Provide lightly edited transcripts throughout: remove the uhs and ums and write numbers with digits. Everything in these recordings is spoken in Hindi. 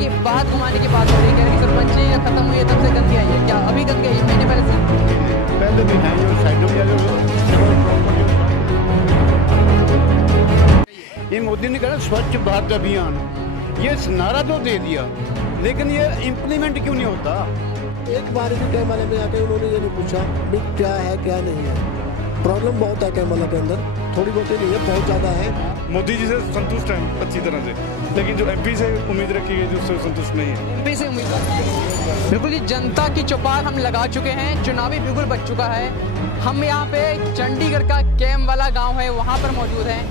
घुमाने की बात हो रही है, कह रहे कि सरपंची खत्म हुई है तब से गंदगी आई है। क्या अभी गंदगी आई है? महीने पहले से भी है जो साइडों में ये मोदी ने कहा स्वच्छ भारत अभियान, ये नारा तो दे दिया लेकिन ये इम्प्लीमेंट क्यों नहीं होता। एक बार भी कैमरा में आके उन्होंने ये नहीं पूछा भी क्या है क्या नहीं है। प्रॉब्लम बहुत है कैमरा के अंदर, थोड़ी बहुत नहीं है, बहुत ज़्यादा है। मोदी जी से संतुष्ट हैं अच्छी तरह से, लेकिन जो एमपी से उम्मीद रखी गई उससे संतुष्ट नहीं है। एमपी से उम्मीद बिल्कुल ही जनता की चौपाल हम लगा चुके हैं, चुनावी बिल्कुल बच चुका है। हम यहाँ पे चंडीगढ़ का कैम वाला गाँव है वहाँ पर मौजूद हैं।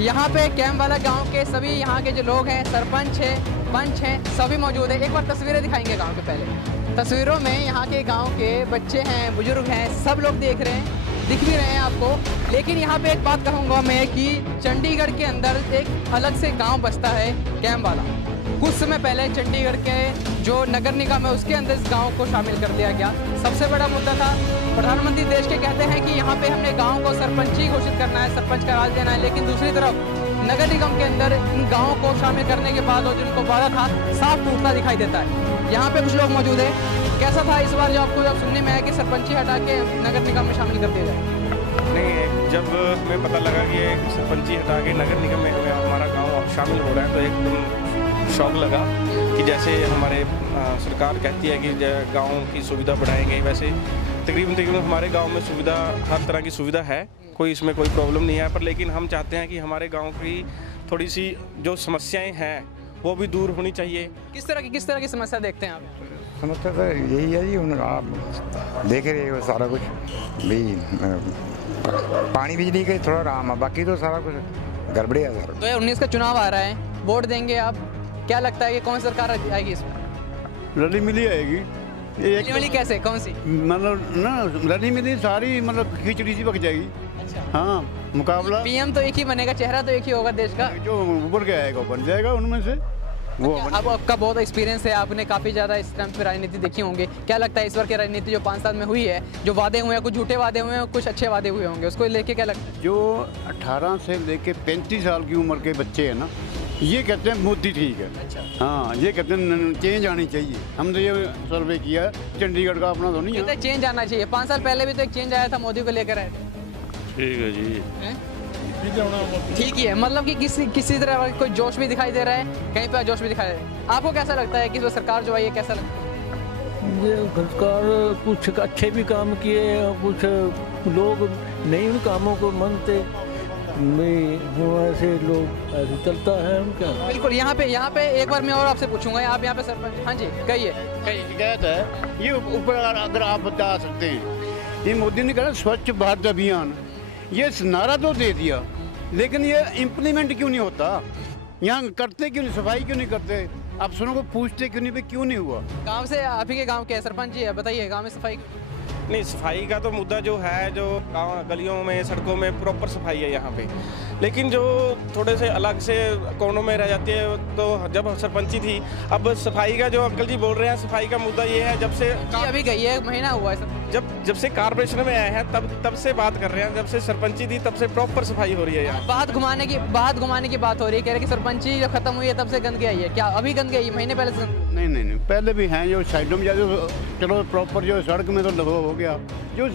यहाँ पे कैम वाला गाँव के सभी यहाँ के जो लोग हैं, सरपंच है, पंच हैं, सभी मौजूद हैं। एक बार तस्वीरें दिखाएंगे गाँव के। पहले तस्वीरों में यहाँ के गांव के बच्चे हैं, बुजुर्ग हैं, सब लोग देख रहे हैं, दिख भी रहे हैं आपको। लेकिन यहाँ पे एक बात कहूँगा मैं कि चंडीगढ़ के अंदर एक अलग से गांव बसता है कैम वाला। कुछ समय पहले चंडीगढ़ के जो नगर निगम है उसके अंदर इस गांव को शामिल कर दिया गया। सबसे बड़ा मुद्दा था, प्रधानमंत्री देश के कहते हैं कि यहाँ पे हमने गाँव को सरपंची घोषित करना है, सरपंच का राज देना है। लेकिन दूसरी तरफ नगर निगम के अंदर इन गाँव को शामिल करने के बाद और जिनको वादा था साफ टूटता दिखाई देता है। यहाँ पे कुछ लोग मौजूद है। कैसा था इस बार जो आपको जब सुनने में आया कि सरपंची हटा के नगर निगम में शामिल कर दिया जाए? नहीं, जब हमें पता लगा कि ये सरपंची हटा के नगर निगम में हमारा गांव शामिल हो रहा है तो एकदम शौक लगा कि जैसे हमारे सरकार कहती है कि गांव की सुविधा बढ़ाएंगे, वैसे तकरीबन हमारे गांव में सुविधा, हर तरह की सुविधा है, कोई इसमें कोई प्रॉब्लम नहीं है। पर लेकिन हम चाहते हैं कि हमारे गाँव की थोड़ी सी जो समस्याएँ हैं वो भी दूर होनी चाहिए। किस तरह की समस्या देखते हैं आप? समस्या तो यही है जी, आप देख रहे हो सारा कुछ भी, पानी बिजली का थोड़ा आराम है, बाकी तो सारा कुछ गड़बड़े है सर। 2019 का चुनाव आ रहा है, वोट देंगे आप, क्या लगता है कि कौन सी सरकार आएगी इसमें? रली मिली आएगी। रली मिली कैसे, कौन सी? मतलब ना रली मिली सारी, मतलब खिचड़ी सी पक जाएगी। अच्छा। हाँ, मुकाबला पीएम तो एक ही बनेगा, चेहरा तो एक ही होगा देश का, जो ऊपर के आएगा बन जाएगा उनमें से वो। अब आपका बहुत एक्सपीरियंस है, आपने काफ़ी ज़्यादा इस टाइम पे राजनीति देखी होंगे। क्या लगता है इस बार की राजनीति जो 5 साल में हुई है, जो वादे हुए हैं, कुछ झूठे वादे हुए हैं, कुछ अच्छे वादे हुए होंगे, उसको लेके क्या लगता है? जो 18 से लेके 35 साल की उम्र के बच्चे हैं ना, ये कहते हैं मोदी ठीक है। अच्छा। हाँ, ये कहते हैं चेंज आनी चाहिए। हमने ये सर्वे किया, चंडीगढ़ का अपना तो नहीं है। कहते चेंज आना चाहिए। 5 साल पहले भी तो एक चेंज आया था, मोदी को लेकर आए थे। ठीक है जी, ठीक ही है, मतलब कि किसी तरह कोई जोश भी दिखाई दे रहा है, कहीं पर जोश भी दिखाई दे रहा है। आपको कैसा लगता है कि वो सरकार जो आई है, कैसा लगता है? ये सरकार कुछ अच्छे भी काम किए, कुछ लोग नहीं उन कामों को मानते, ऐसे लोग ऐसे चलता है हम क्या। बिल्कुल। यहाँ पे एक बार मैं और आपसे पूछूंगा, आप यहाँ पे सरपंच। हाँ जी, कहिए। शिकायत है ये ऊपर, अगर आप बता सकते हैं, ये मोदी ने कहा स्वच्छ भारत अभियान, ये नारा तो दे दिया लेकिन ये इम्प्लीमेंट क्यों नहीं होता। यहाँ करते क्यों नहीं, सफाई क्यों नहीं करते, अफसरों को पूछते क्यों नहीं, क्यों नहीं हुआ। गांव से आप ही के गांव के सरपंच जी है, बताइए गांव में सफाई? नहीं, सफाई का तो मुद्दा जो है, जो गाँव गलियों में सड़कों में प्रॉपर सफाई है यहाँ पे, लेकिन जो थोड़े से अलग से कोनों में रह जाती है, तो जब सरपंची थी, अब सफाई का जो अंकल जी बोल रहे हैं, सफाई का मुद्दा ये है, जब से अभी गई है, 1 महीना हुआ है, जब से कारपोरेशन में आए हैं तब से बात कर रहे हैं, जब से सरपंची थी तब से प्रॉपर सफाई हो रही है यहाँ। बात घुमाने की बात हो रही है, कह रहे कि सरपंची जो खत्म हुई है तब से गंदगी आई है। क्या अभी गंदगी आई है? महीने पहले से? नहीं, पहले भी हैं जो साइडों में जाते, चलो प्रॉपर जो सड़क में तो हो गया, जो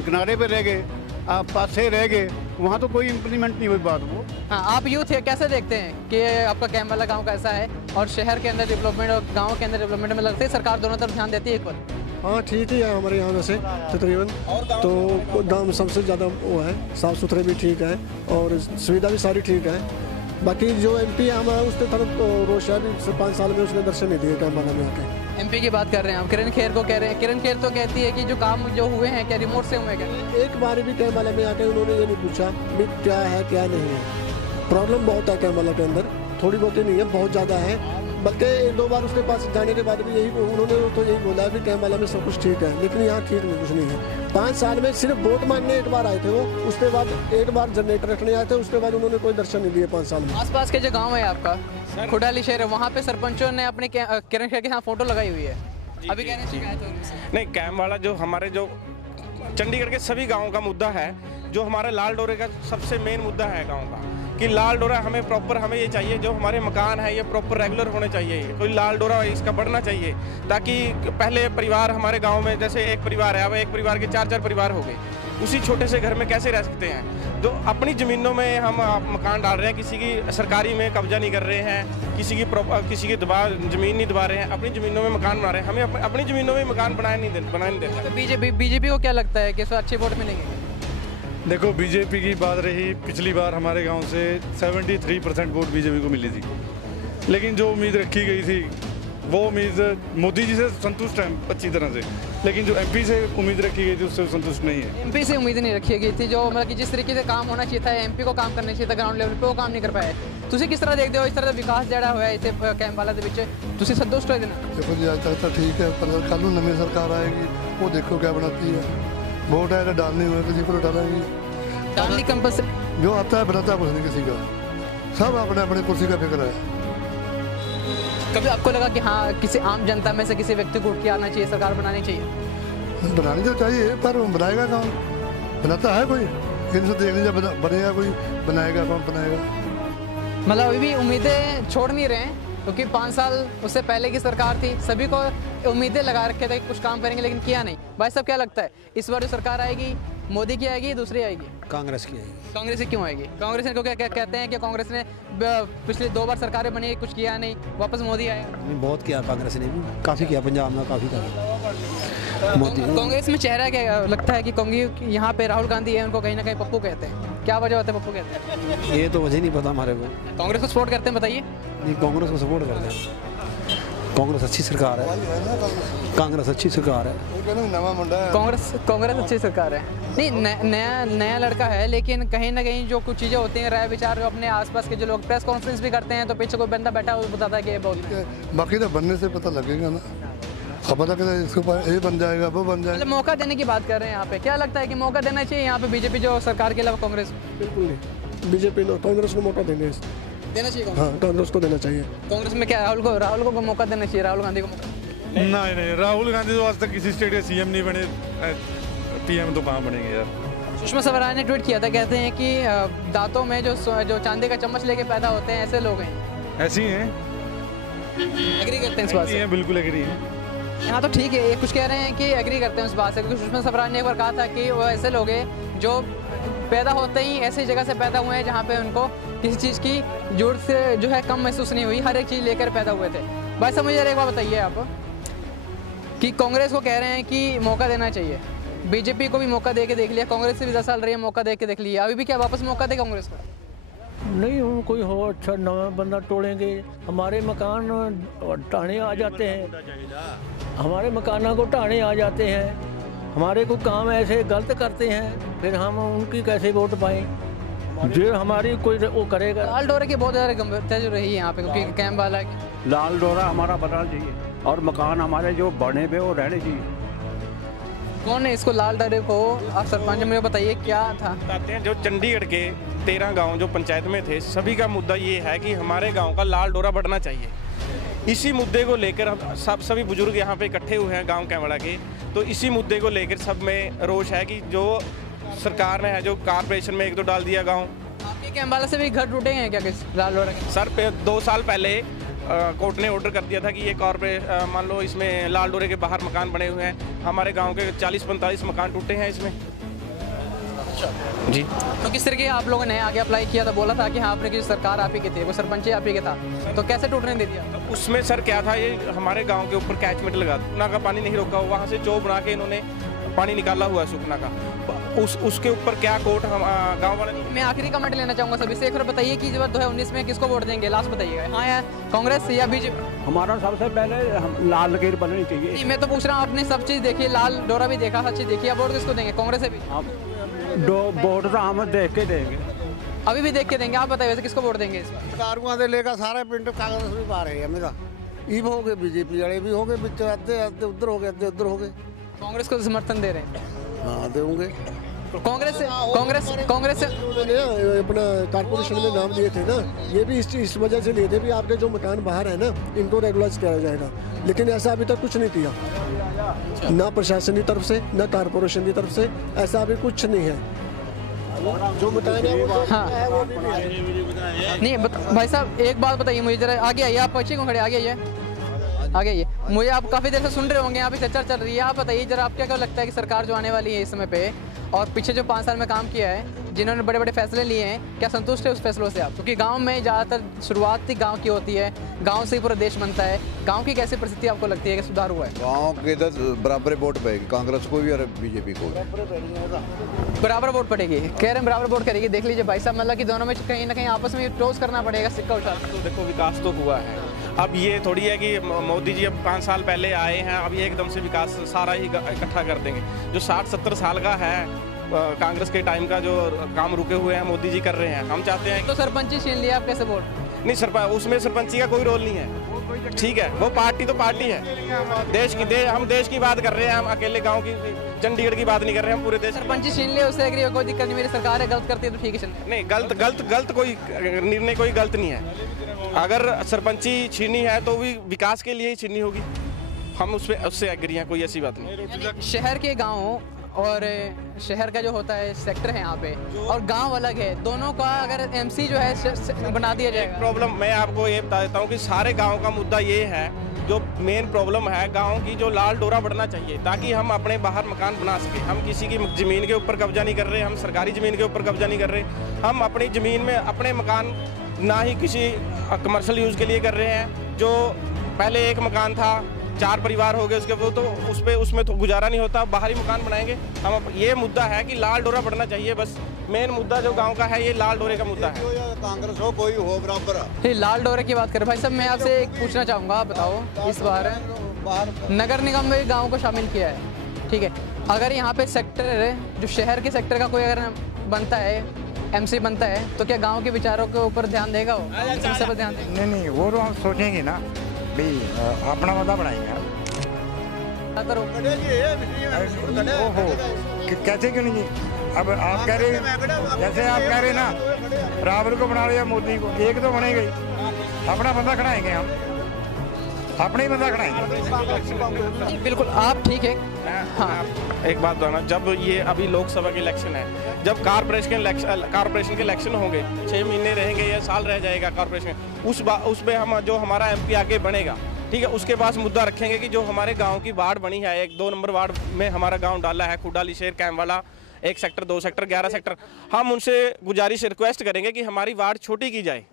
किनारे पे रह गए, आप पासे रह गए, वहाँ तो कोई इम्प्लीमेंट नहीं हुई बात वो। हाँ, आप यूथ है, कैसे देखते हैं कि आपका कैम वाला गाँव कैसा है और शहर के अंदर डेवलपमेंट और गाँव के अंदर डेवलपमेंट में लगता है सरकार दोनों तरफ ध्यान देती है एक बार? हाँ, ठीक ही है हमारे यहाँ वैसे तकरीबन, तो गाँव सबसे ज़्यादा वो है, साफ़ सुथरे भी ठीक है और सुविधा भी सारी ठीक है। बाकी जो एमपी है हमारा, उसने तरफ रोशन 5 साल में उसने दर्शन नहीं दिए कैमरा में आके। एमपी की बात कर रहे हैं आप, किरण खेर को कह रहे हैं। किरण खेर तो कहती है कि जो काम जो हुए हैं क्या रिमोट से हुए, क्या एक बार भी कैमरा में आके उन्होंने ये नहीं पूछा भी क्या है क्या नहीं है। प्रॉब्लम बहुत है कैमरा के अंदर, थोड़ी बहुत ही नहीं है, बहुत ज़्यादा है। बल्कि 1-2 बार उसके पास जाने के बाद भी उन्होंने तो यही बोला है कि कैमरा में सब कुछ ठीक है, लेकिन यहाँ ठीक नहीं, कुछ नहीं है। 5 साल में सिर्फ वोट मांगने एक बार आए थे वो, उसके बाद एक बार जनरेटर रखने आए थे, उसके बाद उन्होंने कोई दर्शन नहीं दिए 5 साल में। आसपास के जो गांव है आपका खुडाली शहर है, वहाँ पे सरपंचों ने अपने किरण खेर के साथ फोटो लगाई हुई है, अभी कह रहे हैं शिकायत हो रही है। नहीं, कैम वाला जो हमारे जो चंडीगढ़ के सभी गाँव का मुद्दा है, जो हमारे लाल डोरे का सबसे मेन मुद्दा है गाँव का, कि लाल डोरा हमें प्रॉपर, हमें ये चाहिए जो हमारे मकान है ये प्रॉपर रेगुलर होने चाहिए, कोई लाल डोरा इसका बढ़ना चाहिए, ताकि पहले परिवार हमारे गांव में जैसे एक परिवार है, अब एक परिवार के 4-4 परिवार हो गए, उसी छोटे से घर में कैसे रह सकते हैं। जो अपनी ज़मीनों में हम मकान डाल रहे हैं, किसी की सरकारी में कब्जा नहीं कर रहे हैं, किसी की ज़मीन नहीं दबा रहे हैं, अपनी ज़मीनों में मकान बना रहे हैं, हमें अपनी ज़मीनों में मकान बनाने नहीं देते। तो बीजेपी को क्या लगता है कि इसमें अच्छे वोट मिलेंगे? देखो, बीजेपी की बात रही, पिछली बार हमारे गांव से 73% वोट बीजेपी को मिली थी, लेकिन जो उम्मीद रखी गई थी वो उम्मीद मोदी जी से संतुष्ट है अच्छी तरह से, लेकिन जो एमपी से उम्मीद रखी गई थी उससे संतुष्ट नहीं है। एमपी से उम्मीद नहीं रखी गई थी, जो मतलब कि जिस तरीके से काम होना चाहिए था, एमपी को काम करना चाहिए था ग्राउंड लेवल पे, वो काम नहीं कर पाया। ਤੁਸੀਂ ਕਿਸ ਤਰ੍ਹਾਂ ਦੇਖਦੇ ਹੋ ਇਸ ਤਰ੍ਹਾਂ ਦਾ ਵਿਕਾਸ ਜਿਹੜਾ ਹੋਇਆ ਇੱਥੇ ਕੈਂਪ ਵਾਲਾ ਦੇ ਵਿੱਚ, ਤੁਸੀਂ ਸੰਤੁਸ਼ਟ ਹੋ ਇਹਦੇ ਨਾਲ? देखो जी, आज तक तो ठीक है, पर कल को नवी सरकार आएगी, वो देखो क्या बनाती है। वोट है डालनी हुए किसी को डालेंगी, डालनी कंपल्सरी, जो आता है बनाता कुछ नहीं किसी का, सब अपने अपने कुर्सी का फिक्र है। कभी आपको लगा कि हाँ किसी आम जनता में से किसी व्यक्ति को उठ के आना चाहिए, सरकार बनानी चाहिए? बनानी तो चाहिए, पर बनाएगा कौन? बनाता है कोई? इनसे देख लीजिए, बनेगा कोई, बनाएगा कौन बनाएगा? मतलब अभी भी उम्मीदें छोड़ नहीं रहे हैं, क्योंकि 5 साल उससे पहले की सरकार थी, सभी को उम्मीदें लगा रखे थे कि कुछ काम करेंगे, लेकिन किया नहीं। भाई साहब क्या लगता है इस बार जो सरकार आएगी, मोदी की आएगी, दूसरी आएगी? कांग्रेस की आएगी। कांग्रेस से क्यों आएगी? कांग्रेस ने क्या कहते हैं कि कांग्रेस ने पिछले 2 बार सरकारें बनी, कुछ किया नहीं, वापस मोदी आएगा? बहुत किया कांग्रेस ने भी, काफ़ी किया पंजाब में, काफ़ी किया मोदी। कांग्रेस में चेहरा क्या लगता है कि कांग्रेस यहाँ पे राहुल गांधी है, उनको कहीं ना कहीं पप्पू कहते हैं, क्या वजह होता है पप्पू कहते हैं? ये तो वजह नहीं पता हमारे को। कांग्रेस को सपोर्ट करते हैं, बताइए। नहीं, कांग्रेस को सपोर्ट करते हैं, कांग्रेस अच्छी सरकार है, कांग्रेस अच्छी सरकार है, कांग्रेस अच्छी सरकार है। नहीं, नया लड़का है, लेकिन कहीं ना कहीं जो कुछ चीज़ें होती हैं, राय विचार जो अपने आसपास के जो लोग प्रेस कॉन्फ्रेंस भी करते हैं, तो पीछे कोई बंदा बैठा हो बताता है कि ये बोल, बाकी तो बनने से पता लगेगा ना, अब पता कहता है इसके ऊपर ये बन जाएगा, वो बन जाएगा। मतलब मौका देने की बात कर रहे हैं यहाँ पे, क्या लगता है कि मौका देना चाहिए यहाँ पे बीजेपी जो सरकार के अलावा कांग्रेस? बिल्कुल नहीं, बीजेपी ने कांग्रेस को मौका देना चाहिए। हाँ, कांग्रेस को देना चाहिए। कांग्रेस में क्या राहुल को मौका देना चाहिए, राहुल गांधी को मौका? नहीं, राहुल गांधी तो आज तक किसी स्टेट के सीएम नहीं बने, पीएम तो कहाँ बनेंगे यार। सुषमा स्वराज ने ट्वीट किया था, कहते हैं कि दांतों में जो चांदी का चम्मच लेके पैदा होते हैं, ऐसे लोग हैं। ऐसी हैं, एग्री करते हैं इस बात से? बिल्कुल एग्री है। यहाँ तो ठीक है, ये कुछ कह रहे हैं कि एग्री करते हैं उस बात से, क्योंकि सुषमा स्वराज ने एक बार कहा था कि वो ऐसे लोग हैं जो पैदा होते ही ऐसी जगह से पैदा हुए हैं जहाँ पे उनको किसी चीज़ की जरूरत से जो है कम महसूस नहीं हुई, हर एक चीज़ लेकर पैदा हुए थे। भाई साहब मुझे एक बात बताइए आप, कि कांग्रेस को कह रहे हैं कि मौका देना चाहिए, बीजेपी को भी मौका दे के देख लिया, कांग्रेस से भी 10 साल रही है, मौका दे के देख लिया, अभी भी क्या वापस मौका दे कांग्रेस को? नहीं, हम कोई हो अच्छा नया बंदा तोड़ेंगे, हमारे मकान ढाने आ जाते हैं, हमारे मकानों को ढाने आ जाते हैं, हमारे को काम ऐसे गलत करते हैं, फिर हम उनकी कैसे वोट पाएँ? जो हमारी कोई वो करेगा। लाल डोरे की बहुत ज़्यादा गंभीरता जो रही है यहाँ पे, क्योंकि कैंप वाला लाल डोरा हमारा बनना चाहिए, और मकान हमारे जो बने हुए वो रहने चाहिए। कौन है इसको लाल डोरे को? आप सरपंच मुझे बताइए क्या था? बताते हैं, जो चंडीगढ़ के 13 गांव जो पंचायत में थे, सभी का मुद्दा ये है कि हमारे गांव का लाल डोरा बढ़ना चाहिए। इसी मुद्दे को लेकर हम सभी बुजुर्ग यहाँ पे इकट्ठे हुए हैं गांव कैमड़ा के, तो इसी मुद्दे को लेकर सब में रोष है कि जो सरकार ने है जो कारपोरेशन में 1-2 डाल दिया गाँव। आपके कैंबाला से भी घर टूटे हैं क्या किस लाल डोरा के? सर 2 साल पहले कोर्ट ने ऑर्डर कर दिया था कि ये कॉर्पोरेट मान लो इसमें लाल डोरे के बाहर मकान बने हुए हैं, हमारे गांव के 40-45 मकान टूटे हैं इसमें। जी, तो किस तरीके आप लोगों ने आगे अप्लाई किया था, बोला था कि हाँ आपने की सरकार आप ही की थी, वो सरपंच आप ही के था, तो कैसे टूटने दे दिया? तो उसमें सर क्या था, ये हमारे गांव के ऊपर कैचमेंट लगा, सुखना का पानी नहीं रोका, वहाँ से चो बना के इन्होंने पानी निकाला हुआ है सुखना का, उसके ऊपर क्या कोर्ट हम गाँव वाले। मैं आखिरी कमेंट लेना चाहूँगा सभी से, एक बार बताइए कि जब 2019 में किसको वोट देंगे, लास्ट बताइएगा, हाँ या कांग्रेस या बीजेपी? हमारा सबसे पहले लाल लकीर बननी चाहिए। मैं तो पूछ रहा हूँ, आपने सब चीज़ देखी, लाल डोरा भी देखा, हर चीज़ देखी, अब वोट किसको देंगे, कांग्रेस से भी? वोट तो हम देख के देंगे, अभी भी देख के देंगे। आप बताइए वैसे किसको वोट देंगे इस बार? कारुआ दे लेकर सारे पिंड कांग्रेस भी पा रहे हैं, मेरा ई हो गए, बीजेपी वाले भी हो गए, बिच अद्धे उधर हो गए, अद्धे उधर हो गए। कांग्रेस को समर्थन दे रहे हैं? हाँ देंगे। कांग्रेस से अपना कारपोरेशन में नाम लिए थे ना, ये भी इस वजह से लिए थे भी आपके जो मकान बाहर है ना, इनको रेगुलाइज किया जाएगा, लेकिन ऐसा अभी तक कुछ नहीं किया, ना प्रशासन की तरफ से ना कारपोरेशन की तरफ से, ऐसा अभी कुछ नहीं है। जो मिटाएंगे वो हाँ। है वो भी नहीं है। नहीं भाई साहब एक बात बताइए मुझे जरा, आगे आइए आप, पीछे क्यों खड़े, आगे आइए आगे आइए। मुझे आप काफ़ी देर से सुन रहे होंगे, यहाँ पे चर्चा चल रही है, आप बताइए जरा आप क्या लगता है कि सरकार जो आने वाली है इस समय पे और पीछे जो 5 साल में काम किया है, जिन्होंने बड़े बड़े फैसले लिए हैं, क्या संतुष्ट है उस फैसलों से आप? क्योंकि गांव में ज़्यादातर शुरुआत ही गांव की होती है, गांव से ही पूरा देश बनता है। गांव की कैसी परिस्थिति आपको लगती है कि सुधार हुआ है? गांव के इधर बराबर वोट पड़ेगी, कांग्रेस को भी और बीजेपी को भी बराबर वोट पड़ेगी, कह रहे हैं बराबर वोट करेगी। देख लीजिए भाई साहब, मतलब कि दोनों में कहीं ना कहीं आपस में टॉस करना पड़ेगा, सिक्का उछाल। तो देखो विकास तो हुआ है, अब ये थोड़ी है कि मोदी जी अब 5 साल पहले आए हैं, अब ये एकदम से विकास सारा ही इकट्ठा कर देंगे। जो 60-70 साल का है कांग्रेस के टाइम का जो काम रुके हुए हैं मोदी जी कर रहे हैं। हम चाहते हैं तो सरपंची छीन लिया, आप कैसे वोट? नहीं उसमें सरपंची का कोई रोल नहीं है, ठीक है, वो पार्टी तो पार्टी है। हम देश की बात कर रहे हैं, हम अकेले गांव की चंडीगढ़ की बात नहीं कर रहे, हम पूरे देश। सरपंची छीन लिया, उससे एग्री हो, कोई दिक्कत नहीं, मेरी सरकार है, गलत करती है तो ठीक है। नहीं गलत कोई निर्णय कोई गलत नहीं है। अगर सरपंची छीनी है तो भी विकास के लिए ही छीनी होगी, हम उससे एग्री हैं, कोई ऐसी बात नहीं। शहर के गाँव और शहर का जो होता है सेक्टर है यहाँ पे, और गांव अलग है, दोनों का अगर एमसी जो है बना दिया जाएगा। प्रॉब्लम मैं आपको ये बता देता हूँ कि सारे गांव का मुद्दा ये है, जो मेन प्रॉब्लम है गांव की, जो लाल डोरा बढ़ना चाहिए ताकि हम अपने बाहर मकान बना सकें। हम किसी की ज़मीन के ऊपर कब्जा नहीं कर रहे, हम सरकारी ज़मीन के ऊपर कब्जा नहीं कर रहे, हम अपनी ज़मीन में अपने मकान ना ही किसी कमर्शियल यूज़ के लिए कर रहे हैं। जो पहले एक मकान था, 4 परिवार हो गए उसके, वो तो उसमें तो गुजारा नहीं होता, बाहरी मकान बनाएंगे हम। ये मुद्दा है कि लाल डोरा बढ़ना चाहिए, बस मेन मुद्दा जो गांव का है, ये लाल डोरे का मुद्दा है। कांग्रेस हो कोई हो बराबर। ये लाल डोरे की बात करें भाई साहब, मैं आपसे एक पूछना चाहूँगा, आप बताओ इस बार नगर निगम में गाँव को शामिल किया है, ठीक है, अगर यहाँ पे सेक्टर जो शहर के सेक्टर का कोई अगर बनता है, एमसी बनता है, तो क्या गाँव के विचारों के ऊपर ध्यान देगा वो? ध्यान देगा? नहीं वो तो हम सोचेंगे ना भाई, अपना मता बनाएंगे। ओहो कैसे क्यों नहीं? अब आप कह रहे, जैसे आप कह रहे ना रावल को बना लिया, मोदी को, एक तो बनेगा ही, अपना बंदा खड़ाएंगे, हम अपने ही बंदा खड़ाएंगे। बिल्कुल आप ठीक है। हाँ एक बात बताना, जब ये अभी लोकसभा के इलेक्शन है, जब कारपोरेशन के इलेक्शन होंगे, 6 महीने रहेंगे या साल रह जाएगा कारपोरेशन, उस पे हम जो हमारा एमपी आगे बनेगा, ठीक है, उसके पास मुद्दा रखेंगे कि जो हमारे गांव की वार्ड बनी है, 1-2 नंबर वार्ड में हमारा गांव डाला है, खुडा लिशेर कैम्पवाला, 1 सेक्टर 2 सेक्टर 11 सेक्टर, हम उनसे गुजारिश रिक्वेस्ट करेंगे कि हमारी वार्ड छोटी की जाए,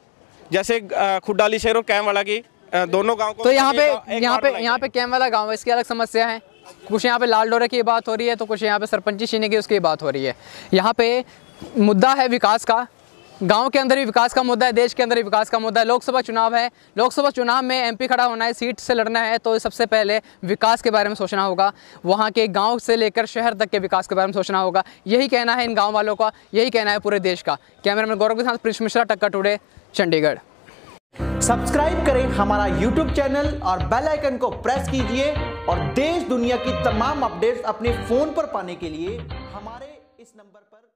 जैसे खुडा लिशेर और कैम्पवाला की दोनों गाँव को। तो यहाँ पे कैम्पवाला गाँव है, इसकी अलग समस्या है, कुछ यहाँ पे लाल डोरे की बात हो रही है, तो कुछ यहाँ पे सरपंची छीने की उसकी बात हो रही है। यहाँ पे मुद्दा है विकास का, गांव के अंदर भी विकास का मुद्दा है, देश के अंदर भी विकास का मुद्दा है। लोकसभा चुनाव है, लोकसभा चुनाव में एमपी खड़ा होना है, सीट से लड़ना है, तो सबसे पहले विकास के बारे में सोचना होगा, वहाँ के गांव से लेकर शहर तक के विकास के बारे में सोचना होगा। यही कहना है इन गाँव वालों का, यही कहना है पूरे देश का। कैमरामैन गौरव के साथ प्रिंस मिश्रा, टक्का टुडे, चंडीगढ़। सब्सक्राइब करें हमारा YouTube चैनल और बेल आइकन को प्रेस कीजिए, और देश दुनिया की तमाम अपडेट्स अपने फोन पर पाने के लिए हमारे इस नंबर पर